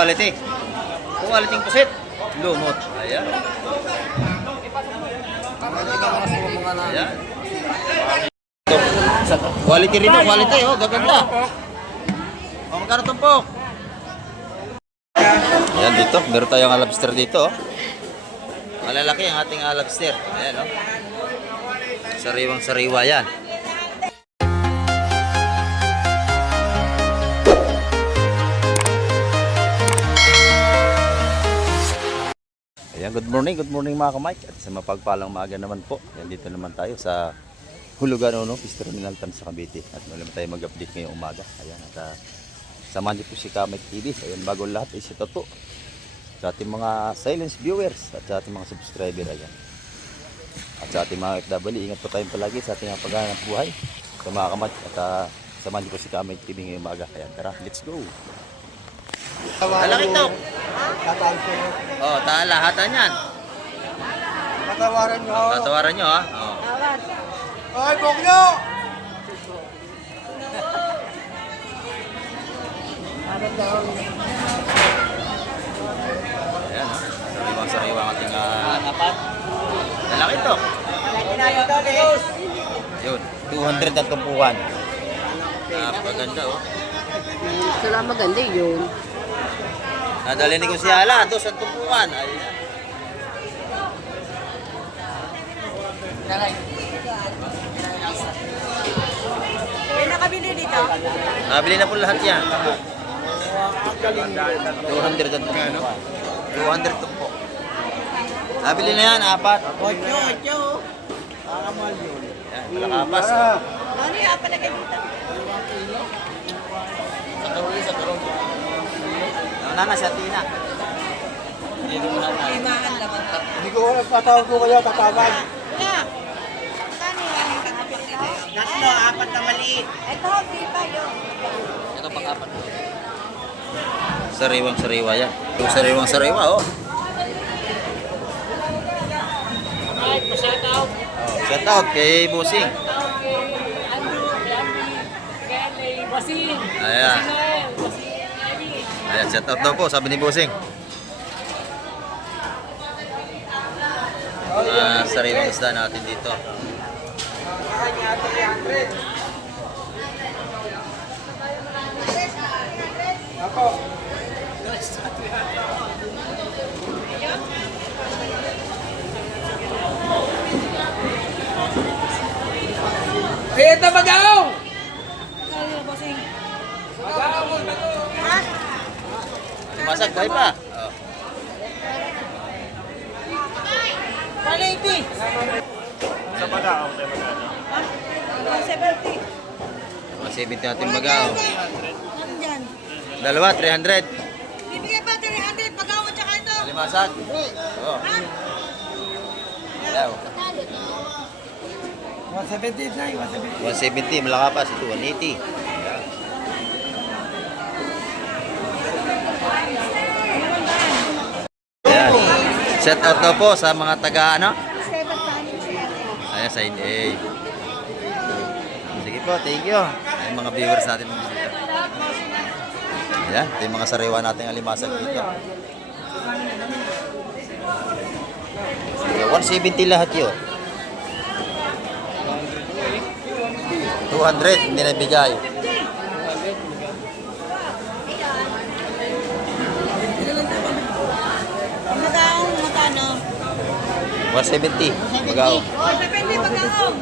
quality. Quality ng pusit. Lumot. Ayan. Ayan. Quality rito, quality. Oh, gaganda. Oh, magkano tumpok? Ayan dito. Meron tayong lobster dito. Oh. Malalaki ang ating lobster. Ayan, oh. Sariwang sariwa yan. Ayan, good morning mga kamike. At sa mapagpalang maaga naman po. Ayan, dito naman tayo sa Hulugan Fish Terminal Tan sa Cavite. At naman tayo mag-update ngayong umaga. Ayan, at samahan niyo po si Kamike TV. Ayan, bago lahat ay ito po sa ating mga silence viewers at sa ating mga subscriber. Ayan. At sa ating mga FW, ingat po tayong palagi sa ating paghahanap buhay. Sa mga kamike. At samahan niyo po si Kamike TV ngayong umaga. Ayan, tara, let's go. Malaki ito. Oh, lahatan yan. Tatawaran nyo. Tatawaran nyo, ha? Oh. Ay, bokyo! Ayan, ha? Sariwang ating lalaki ito. Yun, 200 ang tumpukan. Napaganda, oh. Sila maganda yun. Nadali ni Kusyala, doon sa tumpukan. Ayan. May nakabili dito? Nabili na po lahat yan. 200 ang tumpukan. 200 tumpok. Nabili na yan, 4. Ocho. Pangamal yun. Ayan, malakapas. Ano yung apalagay dito? Sa karong. Nana siya, Tina. Limahan lang. Hindi ko nagpatawag ko kayo, tatawag. Wala. Kano yung kanapak nila? Tatlo, apat na maliit. Ito, di ba yun? Ito pang-apat. Sariwang sariwa yan. Yung sariwang sariwa, oh. Shout out. Shout out kay Busing. Ayan. Ayan, shout out daw po, sabi ni Busing. Sariwang isda natin dito. Ako. Ito magaw! Magaw mo na to! Ha? Masag, buhay pa. Oh. 180. Sa magaw, tayo magano. Ha? 170. 170 natin magaw. Ano dyan? Dalawa, 300. Bibigay pa 300. Pag-awa tsaka ito. Alimasag. Oh. Ha? Hello. 170 na, 170. 170, malakapas. Ito, 180. Ayan. Shout out daw po sa mga taga ano? Ayan, side A. Sige po, thank you. Ayan, mga viewers natin. Ayan, ito yung mga sariwa natin alimasag dito. 170 lahat yun. 200, hindi na bigay. Magaong magkano? 170, magaw. 170 magaong.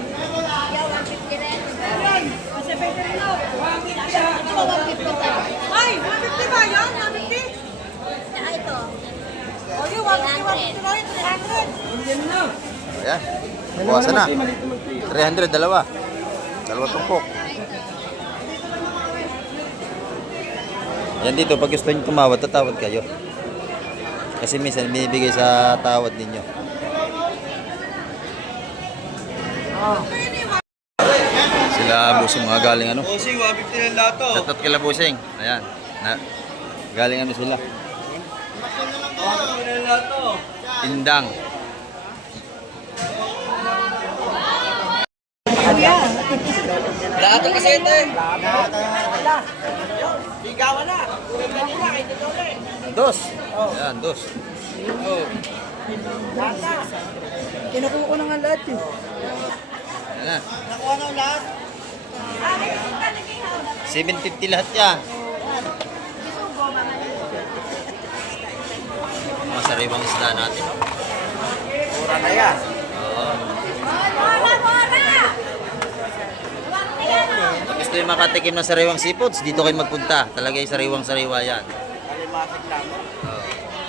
170 rin o. Ay, 150 ba yan? 150? Ito. O yun, 150 na rin, 300. Ayan, buwasan na. 300, dalawa. Dalawa tumpok. Yan dito, pag gusto nyo tumawad, tatawad kayo. Kasi minsan binibigay sa tawad ninyo. Sila Busing mga galing ano. Busing, 150 lang lahat to. Shoutout kila Busing. Ayan. Galing ano sila. 150 lang lahat to. Indang. Kuya. Lahat kasi ito eh. Sigawan na. Kanina, kay Dodore. Dos. Ayan, dos. Kinukuha ko na nga lahat eh. Ayan. Nakuha na lahat. 750 lahat yan. Mga sariwang isda natin. Mura na yan. Oo. Gusto yung makatikim ng sariwang seafoods, dito kayo magpunta. Talaga yung sariwang sariwa yan. Kalimasig lang.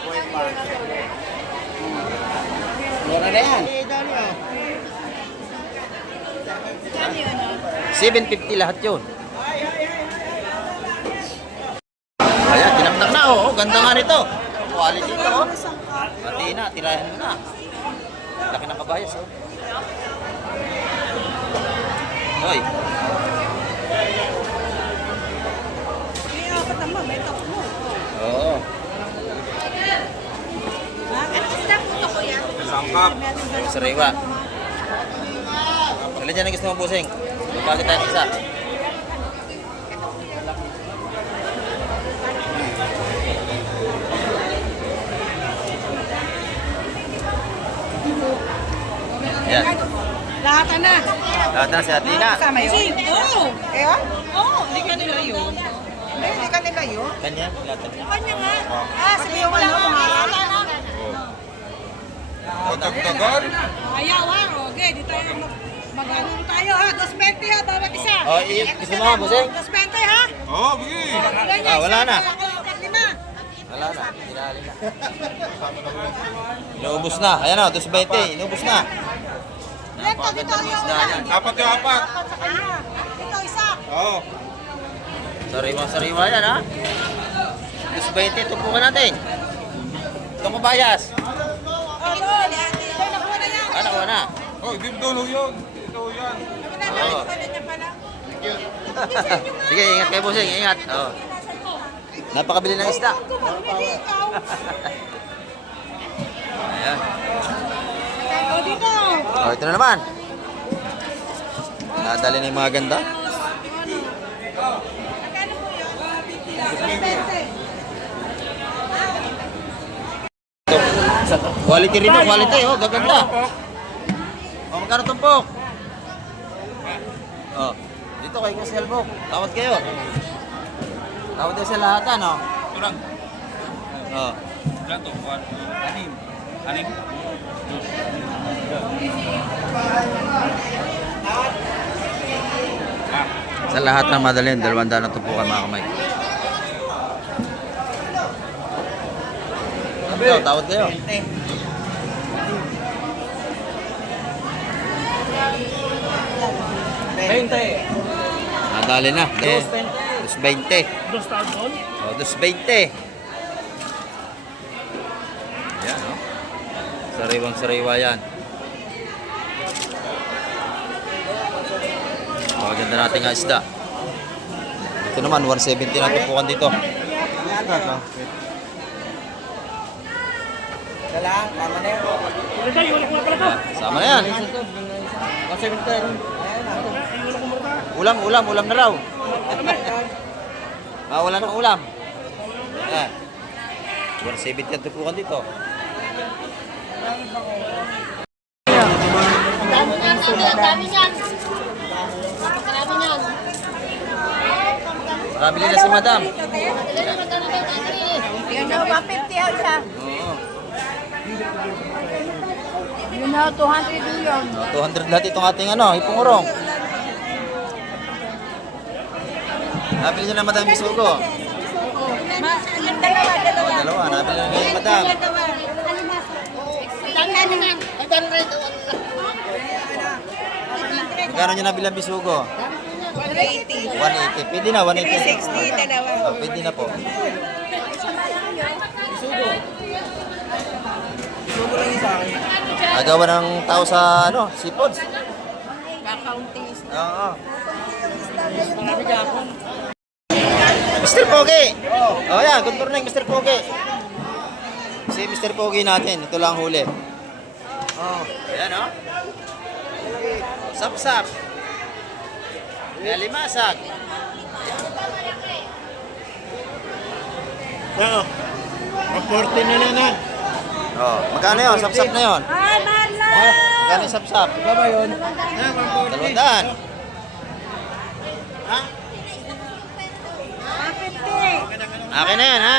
Buhay pa. Mura na yan. Eh, dali ah. 750 lahat yun. Ayan, tinaktak na. Oh, ganda nga nito. Quality ito. Oh. Pati na, tirahan mo na. Laki ng kabayas. Oh. Hoy. May apat naman, may tatlo. Oo. Anong isda po ito, kuya? Sangkap. Sariwa. Ilan dyan ang gusto mo, busing? Bakit tayo isa? Yan. Lahat na. Lahat na si Atina. Kasama yun? Oo. Ewa? Oo, hindi ka nila yun. Hindi ka nila yun. Kanya? Lahat na. Kanya nga. Sabi yung ano, mga Matagdagan. ayaw ha. Okay, di tayo mag-ano tayo ha. 220 ha, bawat isa. Oh, gusto mo, busing? 220 ha. Oo, bigi. Wala na. Lima. Wala na. Tinali na. Inuubos na. Ayan o, 220. Inuubos na. Ilan to dito yung ulan? Apat yung apat. Apat sa kanya. Ito isa. Oo. Sariwa yan ha. 220. Tumpukan natin. Itong kabayas. Oh, yun. Ito, nakuha na yan. Ah, nakuha na. Oh, hindi dulo yun. Ito yan. Oo. Sige, ingat kayo, busing. Ingat. Oo. Napakabili ng isda. Ayan. Oh, dito. Oh, ito na naman. Nadali na yung mga ganda. Magkano po yun? 220. Quality rito, quality. Oh, gaganda. Oh, magkano tumpok? Oh, dito kay Kuya Selbok. Tawad kayo. Tawad kayo sa lahatan, oh. Turang. Oh. Ilan to? Anim. Anim? Sa lahat ng madalin, 200 na tumpukan mga kamay. Ito, tawad kayo. Nadali na. 220. 220. Oh, 220. Yan, oh. Sariwang sariwa yan. Maganda natin nga isda. Ito naman, 170 na tupukan dito. Dala, tama na yun. Sama na yan. Ulam na raw. Wala nang ulam. Ayan. 170 ang tupukan dito. Marami na si madam. Yun na, 150 ha isa. Oo. Yun na, 200 yun. 200 lahat itong ating ano, ipungurong. Nabili niyo na madam bisugo. Yung dalawa. Dalawa, nabili na ngayon madam. Magkano niyo nabili ang bisugo? 180. 180. Pwede na, 180. 360, dalawa. Oh, pwede na po. Agawa ng tao sa ano, seafoods. Kakaunting Oo. Mr. Pogi! Oh, yan. Good morning, Mr. Pogi. Si Mr. Pogi natin. Ito lang huli. Oh, ayan oh. Sap-sap. Galimasag. Oo. Maporte na nanan. Oh, magkano yun? Sapsap na yun. Ay, mahal na! Magkano yung sapsap? Ikaw ba yun? 200. Ha? 150. Akin na yan, ha?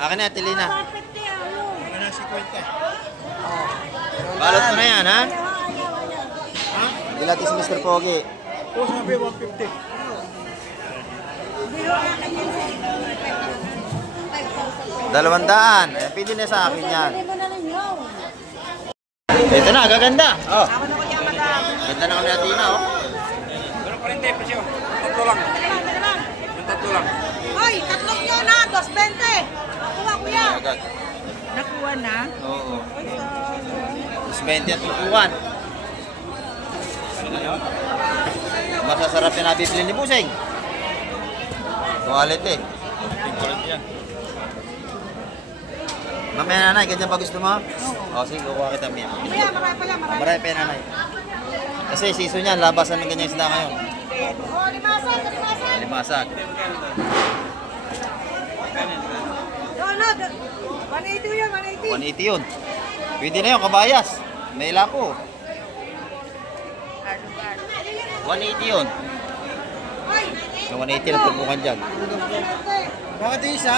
Akin na, Tilina. 150, ano? Mga nasa kwenta. Balot mo na yan, ha? Ayaw. Ha? Dilati si Mr. Pogi. Oo, sabi 150. Biro na kanya. 200. Eh, pwede na sa akin yan. Hindi mo na rin yun. Ito na, gaganda. Oh, Ako na kanya, madam. ganda na kami natin, oh. Pero pa rin tayo, presyo. Tatlo lang. Yung tatlo lang. Hoy, tatlong yun na, 220. Nakuha, kuya. Agad. Nakuha na? Oo. Mas 20 at tutukan. Masasarap yung nabibili ni Buseng. Quality. yan. Mamaya nanay, ganyan ba gusto mo? Oo. Sige, kukuha kita miya. Kuya, marami pala, marami. Marami pa yan, nanay. Kasi season yan, labasan ng ganyan isda ngayon. Oh, limasan, limasan. Limasag. Yun, no, 180 yun, 180. 180 yun. Pwede na yun, kabayas. May lapo. 180 yun. Hoy, Yung 180 lang tubukan dyan. Bakit yung isa?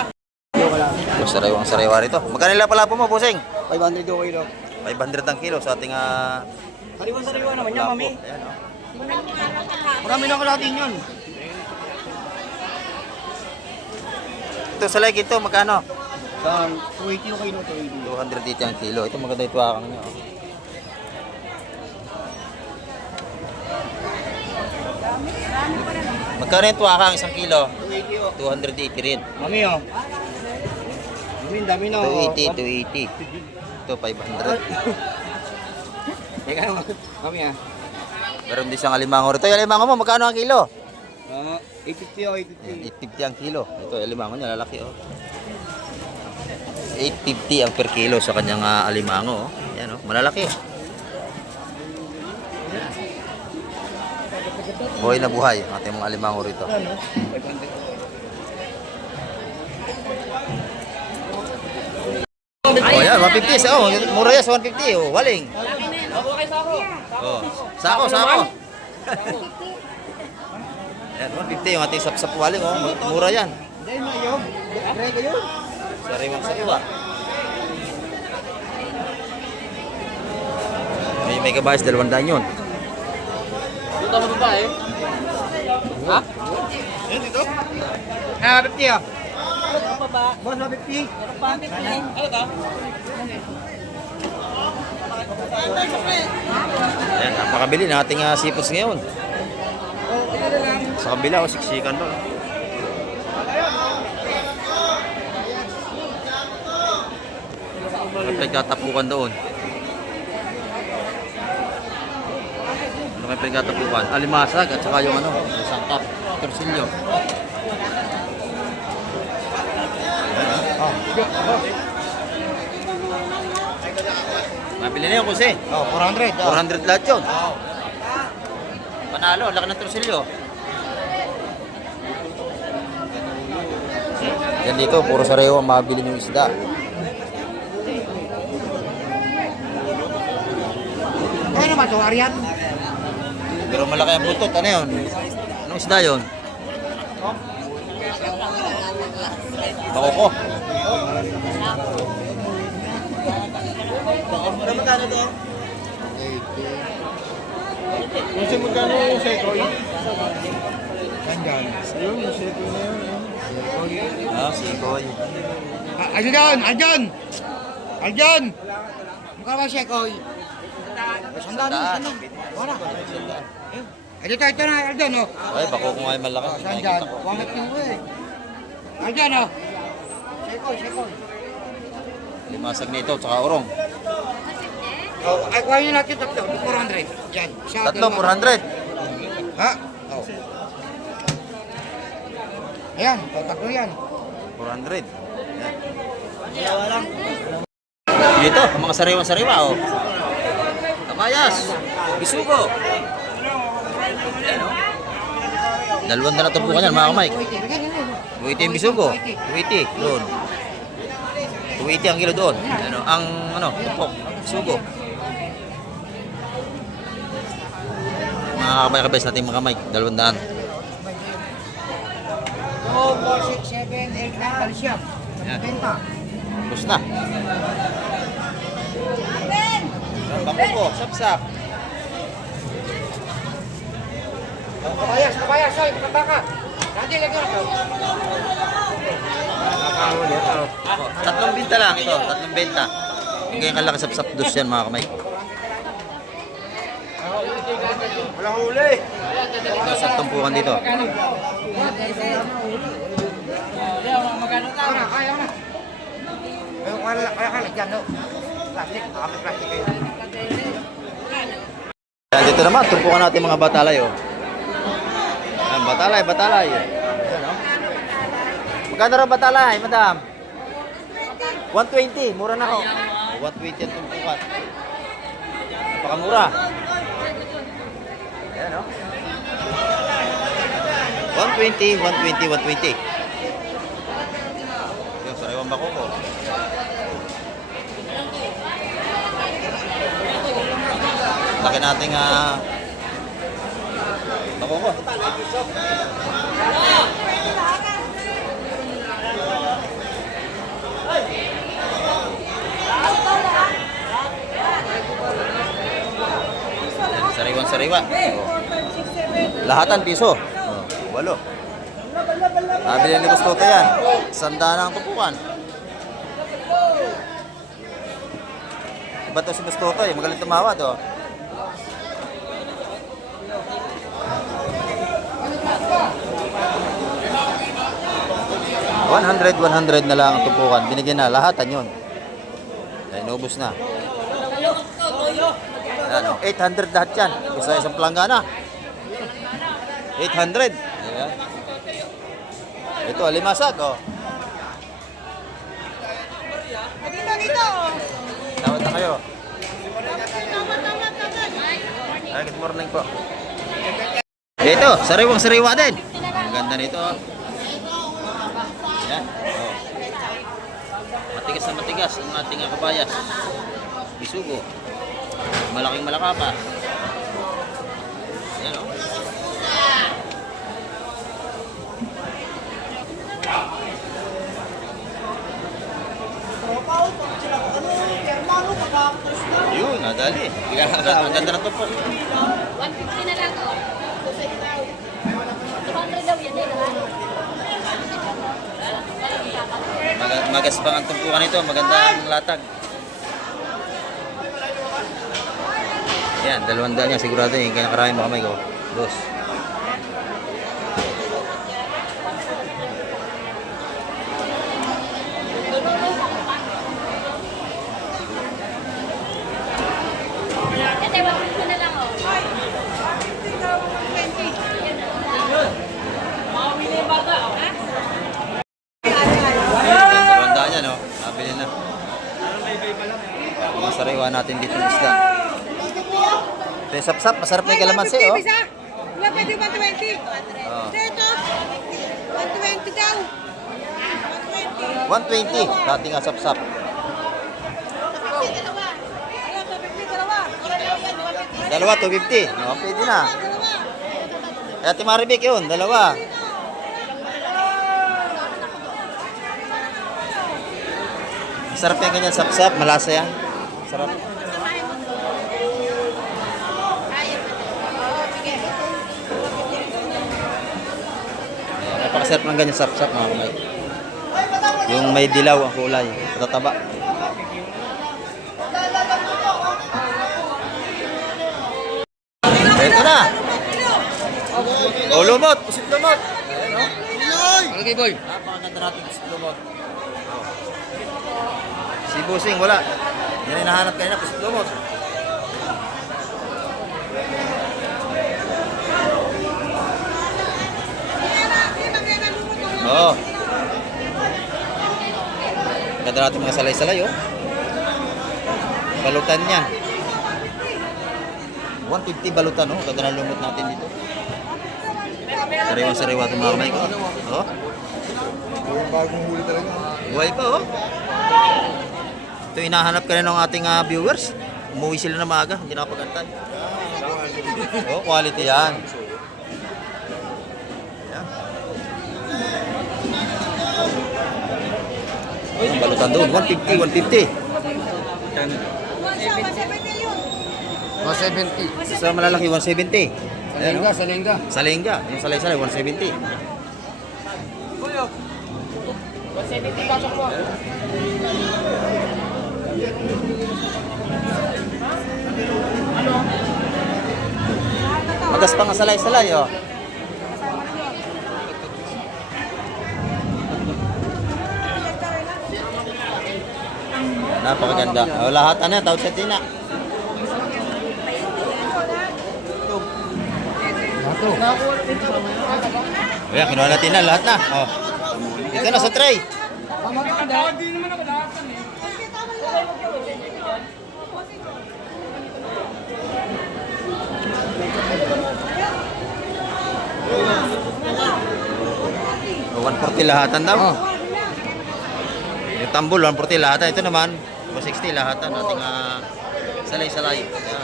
Sariwang sariwa rito. Magkano lang pala po mo, Buseng? 500 do kilo. 500 ang kilo sa ating Sariwan naman yan, lapo. mami. Ayan, oh. Marami na kalating yun. Ito sa leg ito, magkano? 280 yung kilo, 280. 280 ang kilo. Ito maganda ito akang nyo. Magkano yung tuwakang isang kilo? 280 rin. Mami, oh. Mami, ang dami na. 280. Ito 500. Teka naman. Mami, ah. Meron din siyang alimango rito. Yung alimango mo, magkano ang kilo? 850 oh, 850. Ayan, 850 ang kilo. Ito, alimango niya, lalaki oh. 850 ang per kilo sa kanyang alimango. Oh. Yan oh, malalaki. Buhay na buhay ang ating mga alimango rito. Ano? 500. Oh, yan, 150. Oh, mura yan sa 150. Oh, waling. Oh, sako, sako. Yan, 150 yung ating sapsap waling. Oh, mura yan. Hindi, mayo. Rega yun. Sariwang sariwa. May kabayas, 200 yun. Ito mo ba eh? Ha? Yan dito? Ah, 50 oh. Boss, 150. Ayan, napakabili ng ating seafoods ngayon. Sa kabila, siksikan doon. At nagkatapukan doon. Ano kayo pinagkatapukan? Alimasag at saka yung sangkap, torsilyo. Mabili na yun kasi. Oh, 400. 400 lahat yun. Panalo, laki ng torsilyo. Yan dito, puro sarewa ang mabili yung isda. Ano naman ito, Arian? Pero malaki ang butot. Ano yun? Anong isda yun? Bakoko. Ano magkano to? Kasi magkano yung sekoy? Sandyan. Ayun, yung sekoy na yun. Sikoy. Aljon! Aljon! Aljon! Magkano ba sekoy? Sandaan. Wala. Ito na, Aljon, oh. Ay, bakoko nga yung malaki. Sandyan. Nakikita ko. 150 mo eh. Aljon, oh. Sekoy. Limasag nito, tsaka urong. Oh, ay, kuha nyo natin tatlo. 400. Yan. Tatlo, 400. Ha? Oh. Ayan, tatlo yan. 400. Yan. Dito, ang mga sariwa-sariwa, oh. Kabayas. Bisugo. Ayan, oh. 200 na tumpukan yan, mga kamay. 280 yung bisugo. 280 doon. 280 ang kilo doon. Tupok, bisugo. Mga kamay-kabays natin mga kamay, 200. 2, 4, 6, 7, 8, 9, kalsiyam. Yan. Benta. Tapos na. Pamuko, sap-sap. Kabayas, oy, baka. Nanti lagi ako. Tatlong benta lang ito, tatlong benta. Ganyan kalaki sap-sap dos yan mga kamay. Wala huli. Ito sa tumpukan dito. Kaya na. Kaya ka dyan, no? Plastic, plastic kayo. Yan, dito naman, tumpukan natin mga batalay. Oh. Yan, batalay. Yan, oh. Magkano rin batalay, madam? 120, mura na ako. 120 ang tumpukan. Napakamura. Yan, oh. 120. Yung sariwang bako ko. Laki nating bako ko. Sariwan-sariwa. Oh. Lahatan piso. Oh, 8. Nabili ni Gusto to yan. 100 na ang tupukan. Iba to si Gusto to, magaling tumawad oh. $100 na lang ang tupukan. Binigyan na lahatan yun. Ay, inubos na. Ano, 800 lahat yan. Isang planggana. 800. Ayan. Ito, alimasag, oh. Dito. Tawad na kayo. Ay, good morning po. Ito, sariwang-sariwa din. Ang ganda nito, oh. Ayan, oh. Matigas na matigas ang ating kabayas. Bisugo. Malaking malakapa. Ayan, oh. Yun, nadali. Ang ganda ng tupok. 150 na lang. 200 daw yan. Magasbang ang tumpukan nito. Maganda ang latag. Yan, 200 niya. Sigurado yun. Kaya karami mga kamay ko. Dos. Ate, 150 na lang. Dalawang niya, no? Nabili na. Mga sariwa natin dito ng isda. Ito yung sap-sap. Masarap na yung kalamansi, oh. Wala, pwede 120. Oh. Ito, 120 daw. 120. Dati nga sap-sap. Dalawa, 250. No, pwede na. Kaya Maribik yun, dalawa. Sarap yan ganyan, sap-sap, malasa yan. Sarap. Napakasarap ng ganyan, sap-sap mga kamay. Yung may dilaw ang kulay, matataba. Ito na. Oh, lumot, pusit lumot. Ayan, oh. Okay, boy. Napakaganda natin pusit lumot. Si Busing, wala. Yan ay nahanap kayo na, pusit lumot. Oo. Ganda natin mga salay-salay, oh. Balutan niya. 150 balutan, oh. Ganda na lumot natin dito. Sariwa-sariwa itong mga kamay ko. Oh. Bagong huli talaga. Buhay pa, oh. Ito, hinahanap ka na ng ating viewers. Umuwi sila na maaga, hindi nakapagantay. Oh, quality yan. Yan. Ang balutan doon, 150, 150. Masa, 170 yun. 170. Sa malalaki, 170. Ayan, oh. Salengga. Salengga, yung salay-salay, 170. Magas pa nga salay-salay, oh. Napakaganda. Oh, lahat ano, tawag sa tina. Ayan, kinuha natin na lahat na. Oh. Ito na sa tray. Tawag din naman ako lahat eh. Oh, 140 lahatan daw. Yung tambol, 140 lahatan. Ito naman, 160 lahatan. Ating salay-salay. Ayan.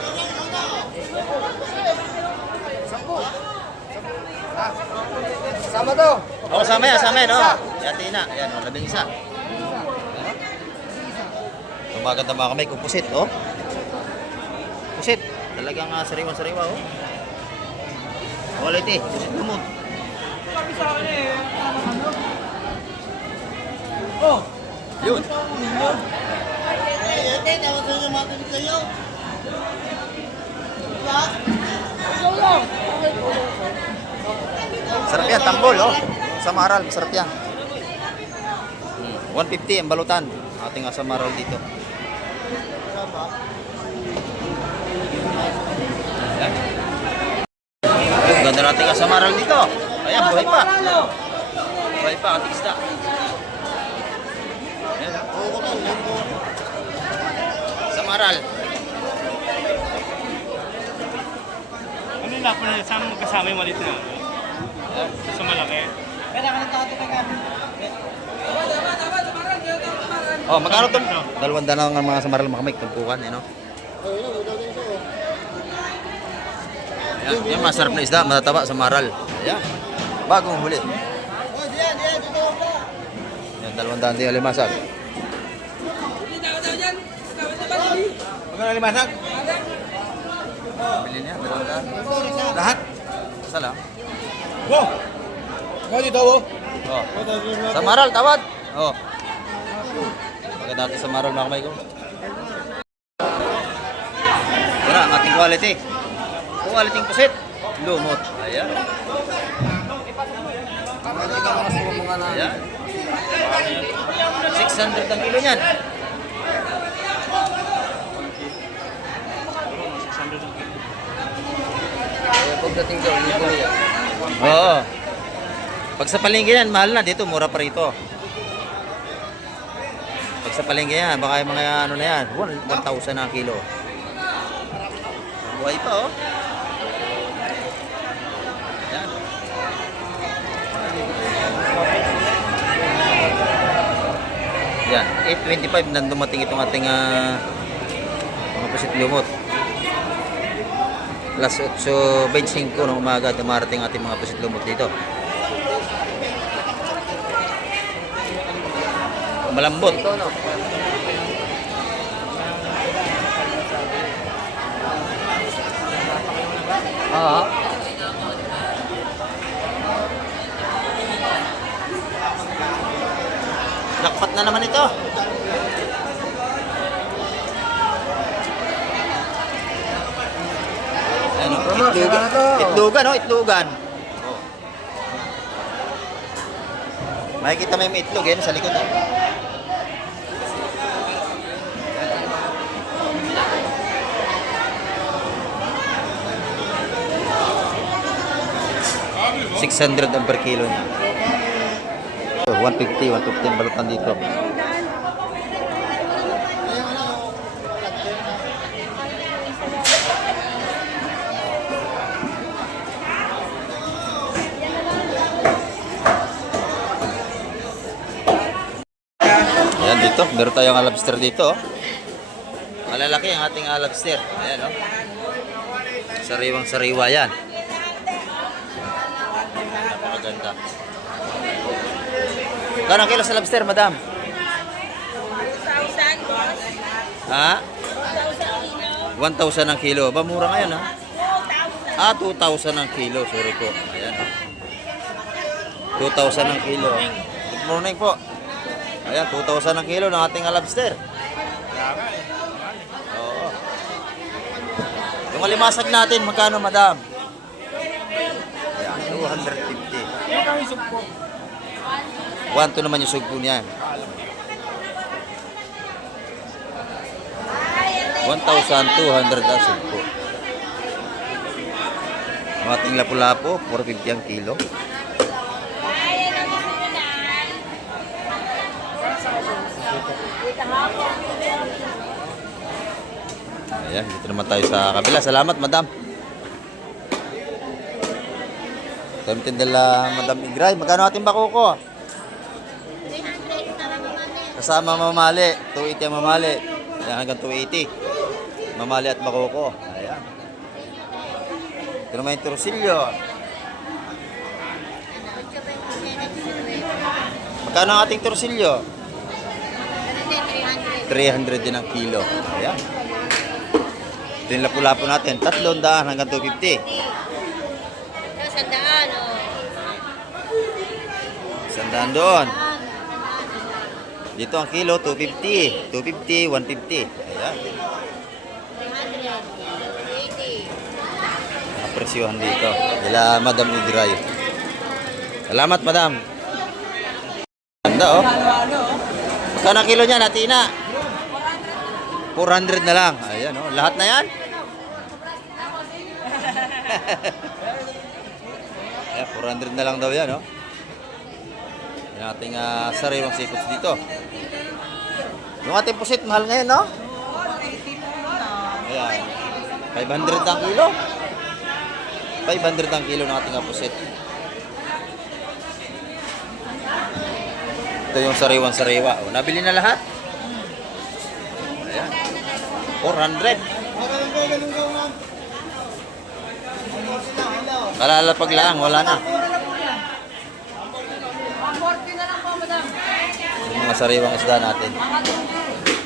Sama to. Oh, sama yan, oh. Yati na. Ayan, oh, 11. So, maganda mga kamay kung pusit, oh. Pusit. Talagang sariwa-sariwa, oh. Quality. Pusit mo. Oh! Yun. Sarap yan, tambol, oh. Sa maral, masarap yan. 150 ang balutan. Ating sa maral dito. Ayan. Ganda natin sa maral dito. Ayan, buhay pa. Buhay pa, ating isda. Ayan. Sa maral. Ano yung lapo na kasama yung maliit na? Sa malaki? Oh, magkano to? 200 na ang mga samaral makamay, tumpukan, you know? Ayan, yan, masarap na isda, matataba sa maral. Ayan, bagong huli. Yan, 200 din alimasag. Magkano limasag? Bili niya, 200. Lahat? Isa lang. Wow! Mga dito, oh! Oh. Sa maral, tawad! Oh. Maganda natin sa maral, mga kamay ko. Ito na, ang ating quality. Quality ng pusit. Lumot. Ayan. Ayan. 600 ang kilo niyan. Pagdating daw, libo yan. Oo. Pag sa palengke yan, mahal na. Dito, mura pa rito. Pag sa palengke yan, baka yung mga ano na yan, 1,000 na kilo. Buhay pa, oh. Yan. Yan, 8.25 nang dumating itong ating mga pusit lumot. Alas 8:25 ng umaga dumarating ating mga pusit lumot dito. Malambot. Oo. Lakpat na naman ito. Ano, itlugan, itlugan, oh, itlugan. Oh. Makikita mo yung itlog yan sa likod. Oh. $600 ang per kilo niya. 150 ang balutan dito. Ayan, dito. Meron tayong lobster dito. Oh. Malalaki ang ating lobster. Ayan, oh. Sariwang-sariwa yan. Napakaganda. Kano kilo sa lobster, madam? 2,000, boss. Ha? 1,000 ang kilo. Ba, mura ngayon, ha? 2,000 ang kilo. Sorry po. Ayan, oh. 2,000 ang kilo. Good morning po. Ayan, 2,000 ang kilo ng ating lobster. Oo. Yung alimasag natin, magkano, madam? Ayan, 250. 1,2 naman yung sugpo niyan. 1,200 ang sugpo. Ang ating lapu-lapu, 450 ang kilo. Ayan, dito naman tayo sa kabila. Salamat, madam. Kami tindala, madam Igray. Magkano ating bakuko? 300 Kasama mamali. 280 ang mamali. Ayan, hanggang 280. Mamali at bakuko. Ayan. Ito naman yung torsilyo. Magkano ang ating torsilyo? 300 din ang kilo. Ayan. Ito yung lapu-lapu natin. 300 hanggang 250. Sandaan, oh. 100 doon. Dito ang kilo, 250. 250, 150. Ayan. 300, 80. Ang presyohan dito. Dila Madam Igray. Salamat, madam. Ganda, oh. Magkano ang kilo niya, natina? 400 na lang. Ayan, oh. Lahat na yan? Ayan, 400 na lang daw yan, oh. Yan ating sariwang seafoods dito. Yung ating pusit, mahal ngayon, no? Ayan. 500 ang kilo. 500 ang kilo ng ating pusit. Ito yung sariwang-sariwa. Oh, nabili na lahat. Ayan. 400. Kalalapag lang, wala na. Yung mga sariwang isda natin.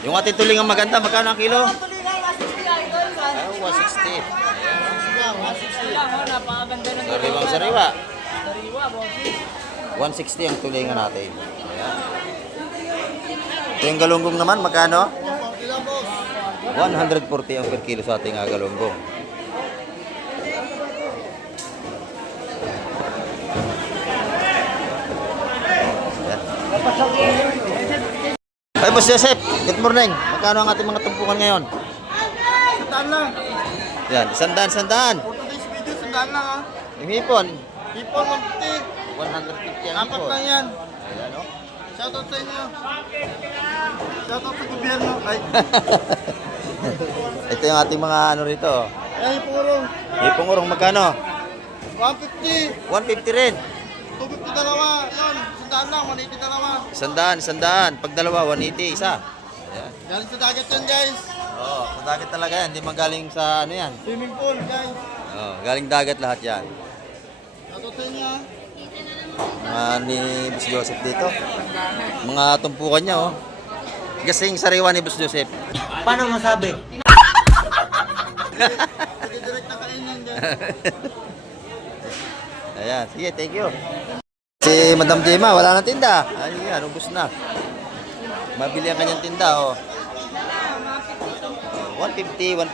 Yung ating tulingang maganda, magkano ang kilo? 160. Sariwang sariwa. 160 ang tulingan natin. Ayan. Ito yung galunggong naman, magkano? 140 ang per kilo sa ating galunggong. Ay, Boss Joseph, good morning. Magkano ang ating mga tumpukan ngayon? Sandaan lang. Yan, sandaan. Today's video, sandaan lang ha. Yung hipon, Hipon, 150. 150 ang Apat hipon. lang yan. Ayan, oh. Shoutout sa inyo. Shoutout sa gobyerno. Ay, Ito yung ating mga ano rito. ay, purong. Hipong urong, magkano? 150. 150 rin. 250 dalawa. Yun, sandaan lang. 180 dalawa. Sandaan. Pag dalawa, 180, isa. Ayan. Galing sa dagat yan, guys. Oo, sa dagat talaga yan. Hindi magaling sa ano yan. Swimming pool, guys. Oo, galing dagat lahat yan. Shoutout sa inyo ha. Mga ni Boss Joseph dito. Mga tumpukan niya, oh. Gasing sariwa ni Boss Joseph. Paano masabi? Sige, direct na kainin dyan. Ayan, sige, thank you. Si Madam Gemma, wala nang tinda. Ayan, ubus na. Mabili ang kanyang tinda, oh. 150 ang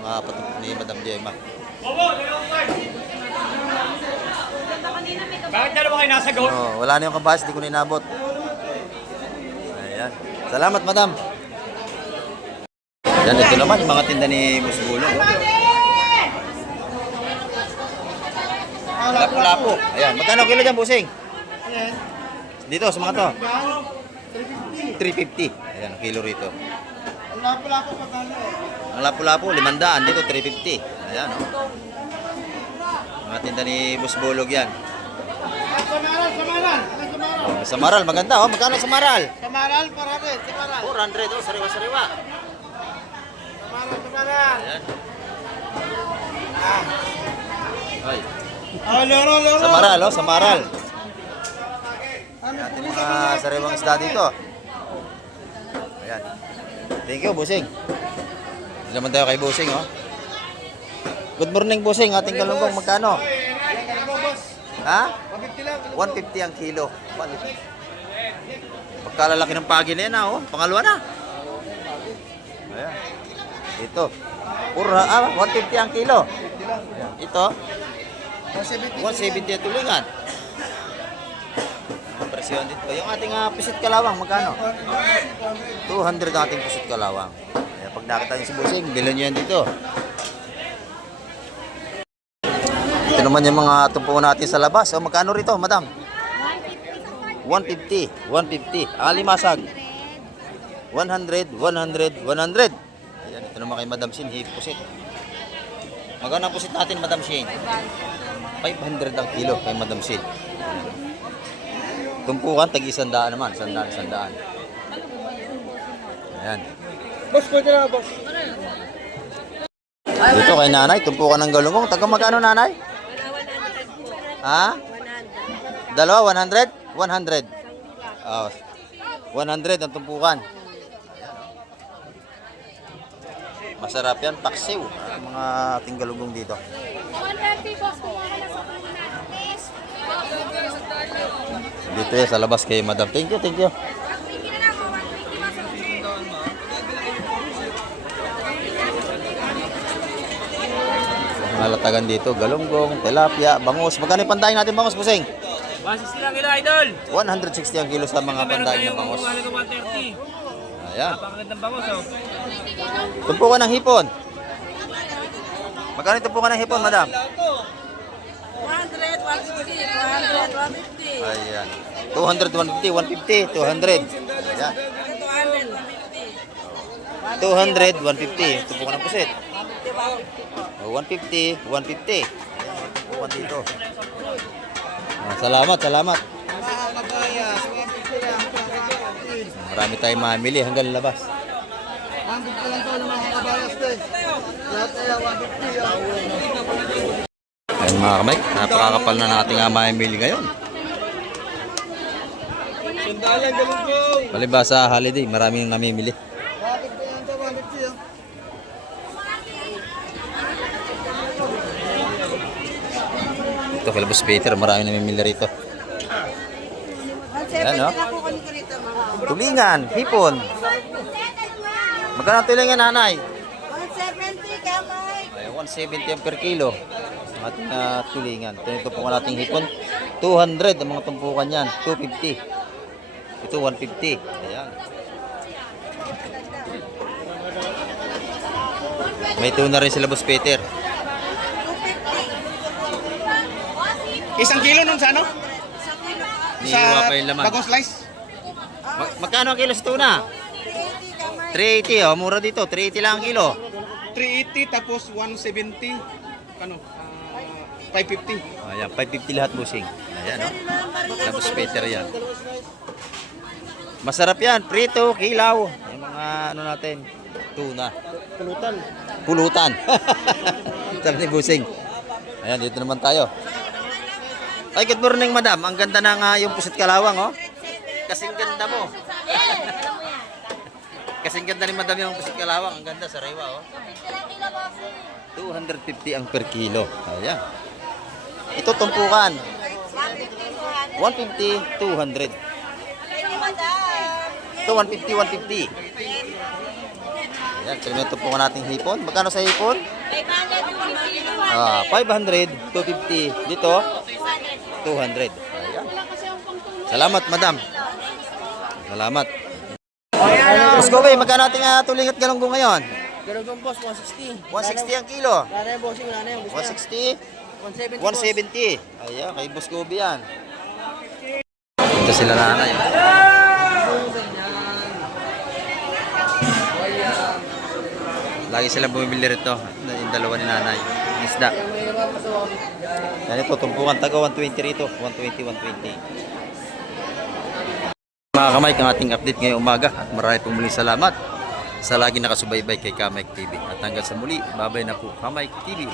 mga patumpok ni Madam Gemma. Bakit dalawa kayo nasa goat? Oh, wala na yung kabas, di ko na inabot. Ayan. Salamat, Madam. Yan, ito naman yung mga tinda ni Boss Bulo. Lapu-lapu. Ayan, magkano kilo dyan, busing? Dito, sa mga to. 350. Ayan, ang kilo rito. Ang lapo-lapo pa kano. Ang lapu-lapu, 500. Dito, 350. Ayan, oh. Mga tinda ni Boss Bulog yan. Samaran! Oh, sa Maral, maganda oh. Magkano sa Maral? Sa Maral, parami. Sa Maral. 400 oh, sariwa-sariwa. Sa Maral. Ayan. Ah. Ay. Oh, loro. Sa Maral oh, sa Maral. Ayan ating mga sariwang isda dito. Ayan. Thank you, Busing. Hindi naman tayo kay Busing oh. Good morning, Busing. Ating galunggong magkano? Ha? 150 lang. 150 ang kilo. Pagkalalaki ng pagi na yan, oh. Pangalawa na. Ayan. Ito. 150 ang kilo. Ayan. Ito. 170 ang tulingan. Ang presyon dito. Yung ating pusit kalawang, magkano? 200 ang ating pusit kalawang. Ayan. Pag nakita nyo si Busing, bilhin nyo yan dito. Ito naman yung mga tumpuan natin sa labas. O, magkano rito, madam? 150. 150. Alimasag. 100. Ayan, ito naman kay Madam Shin. Pusit. Magkano ang pusit natin, Madam Shin? 500 ang kilo kay Madam Shin. Tumpukan, tag-100 naman. 100. Ayan. Boss, pwede na, boss. Dito kay nanay, tumpukan ng galunggong. Taga magkano, nanay? Ha? Dalawa, 100? 100. Oh, 100 ang tumpukan. Masarap yan, paksiw. Ang mga ating galunggong dito. 130 boss, kumuha ka lang sa kuna. Dito yan, sa labas kay madam. Thank you. Malatagan dito, galunggong, tilapia, bangus. Magkano yung pandaing natin bangus, Busing? 160 lang kilo, idol. 160 ang kilo sa mga pandaing ng bangus. Meron tayong 130. Ayan. Napakagandang bangus, oh. Tumpukan ng hipon. Magkano yung tumpukan ng hipon, madam? 100, 160, 200, 150. Ayan. 200, 150, 200. Ayan. 200, 150. Tumpukan ng pusit. 150, 150. Ayan, tumpukan dito. Salamat. Marami tayong mamili hanggang labas. Ayan mga kamay, napakakapal na nating mamili ngayon. Palibas sa holiday, maraming namimili. Ito, Kalabos Peter, maraming namimili rito. Ayan, no? Tulingan, hipon. Magkano ang tulingan, nanay? 170 kamay. Ay, 170 ang per kilo. Ang ating tulingan. Ito po ang ating hipon. 200 ang mga tumpukan yan. 250. Ito 150. Ayan. May tuna rin sila, Boss Peter. Isang kilo nun sa ano? Niiwa pa yung laman. Bagong slice? Magkano ang kilo sa tuna? 380. Oh, mura dito. 380 lang ang kilo. 380 tapos 170. Ano? 550. Ayan, 550 lahat, Busing. Ayan, no? Labos Peter yan. Masarap yan. Prito, kilaw. Yung mga ano natin. Tuna. Pulutan. Sabi ni Busing. Ayan, dito naman tayo. Ay, good morning, madam. Ang ganda ng yung pusit kalawang, oh. Kasing ganda mo. Kasing ganda ni madam yung pusit kalawang. Ang ganda, sariwa, oh. 250 ang per kilo. Ayan. Ito, tumpukan. 150, 200. Ito, 150, 150. Ayan, so tumpukan natin hipon. Magkano sa hipon? 500, 250. Dito, 200. Ayan. Salamat, madam. Salamat. Boss Kobe, magkano ating tuling at galunggong ngayon? Galunggong boss, 160. 160 ang kilo. Wala na yung bossing, wala na yung gusto 160, 170. 170. Ayan, kay Boss Kobe yan. Ito sila nanay. Lagi silang bumibili rito. Yung dalawa ni nanay. Isda. Yan ito, tumpukan taga 120 rito. 120, 120. Mga Kamike, ang ating update ngayong umaga at marami pong muling salamat sa lagi nakasubaybay kay Kamike TV. At hanggang sa muli, babay na po Kamike TV.